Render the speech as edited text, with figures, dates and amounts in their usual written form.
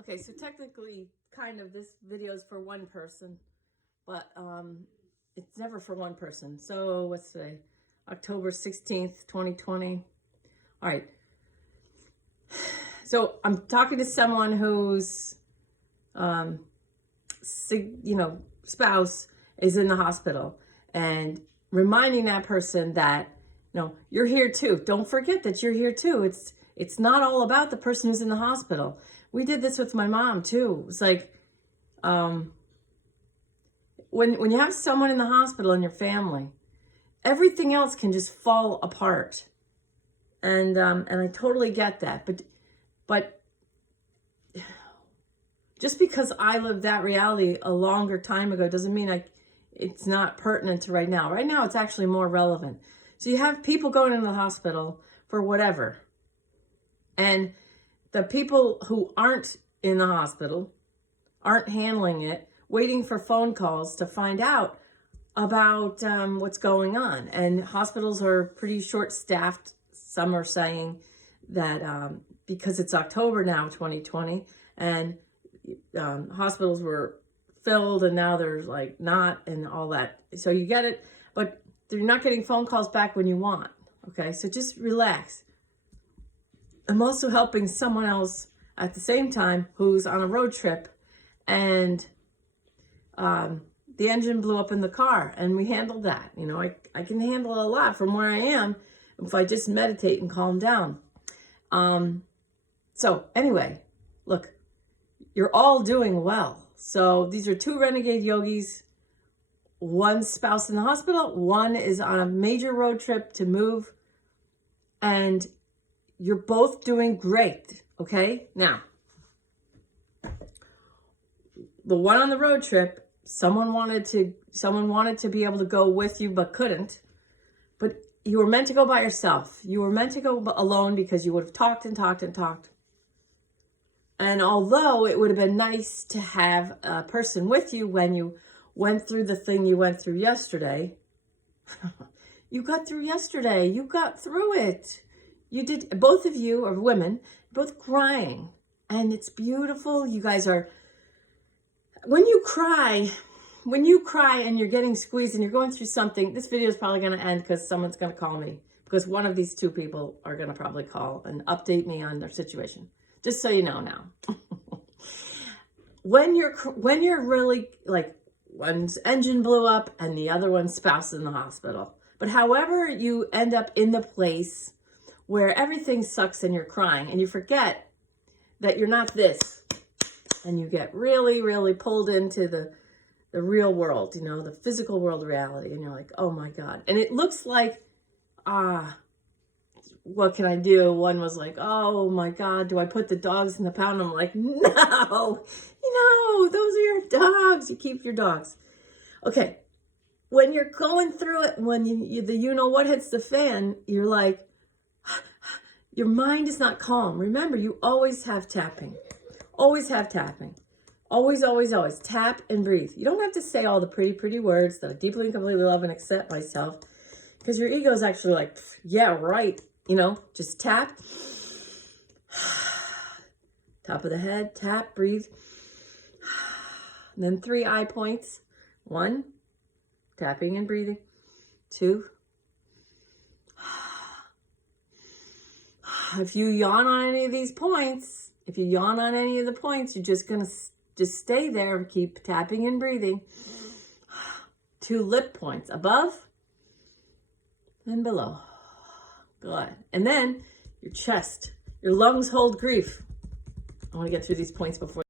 Okay, so technically, kind of, this video is for one person, but it's never for one person. So what's today? October 16th, 2020. All right. So I'm talking to someone whose, spouse is in the hospital, and reminding that person that, you're here too. Don't forget that you're here too. It's not all about the person who's in the hospital. We did this with my mom too. It's like, when you have someone in the hospital in your family, everything else can just fall apart. And I totally get that. But just because I lived that reality a longer time ago doesn't mean it's not pertinent to right now. Right now, it's actually more relevant. So you have people going into the hospital for whatever. And the people who aren't in the hospital, aren't handling it, waiting for phone calls to find out about what's going on. And hospitals are pretty short-staffed. Some are saying that because it's October now, 2020, and hospitals were filled and now there's like not, and all that. So you get it, but you're not getting phone calls back when you want. Okay, so just relax. I'm also helping someone else at the same time who's on a road trip, and the engine blew up in the car, and we handled that. I can handle a lot from where I am if I just meditate and calm down. So anyway, look, you're all doing well. So these are two renegade yogis, one spouse in the hospital, one is on a major road trip to move, and you're both doing great, okay? Now, the one on the road trip, someone wanted to be able to go with you but couldn't. But you were meant to go by yourself. You were meant to go alone because you would have talked and talked and talked. And although it would have been nice to have a person with you when you went through the thing you went through yesterday, you got through yesterday. You got through it. You did. Both of you are women, both crying. And it's beautiful. You guys are, when you cry and you're getting squeezed and you're going through something, this video is probably going to end because someone's going to call me, because one of these two people are going to probably call and update me on their situation. Just so you know now. When you're really, like, one's engine blew up and the other one's spouse in the hospital. But however you end up in the place where everything sucks and you're crying and you forget that you're not this, and you get really, really pulled into the real world, the physical world reality. And you're like, oh my God. And it looks like, what can I do? One was like, oh my God, do I put the dogs in the pound? I'm like, no, those are your dogs. You keep your dogs. Okay. When you're going through it, when what hits the fan, you're like, your mind is not calm. Remember, you always have tapping. Always have tapping. Always, always, always. Tap and breathe. You don't have to say all the pretty, pretty words that I deeply and completely love and accept myself, because your ego is actually like, yeah, right. Just tap. Top of the head, tap, breathe. And then 3 eye points. 1, tapping and breathing. 2, if you yawn on any of these points, you're just going to stay there and keep tapping and breathing. 2 lip points, above and below. Good. And then your chest, your lungs hold grief. I want to get through these points before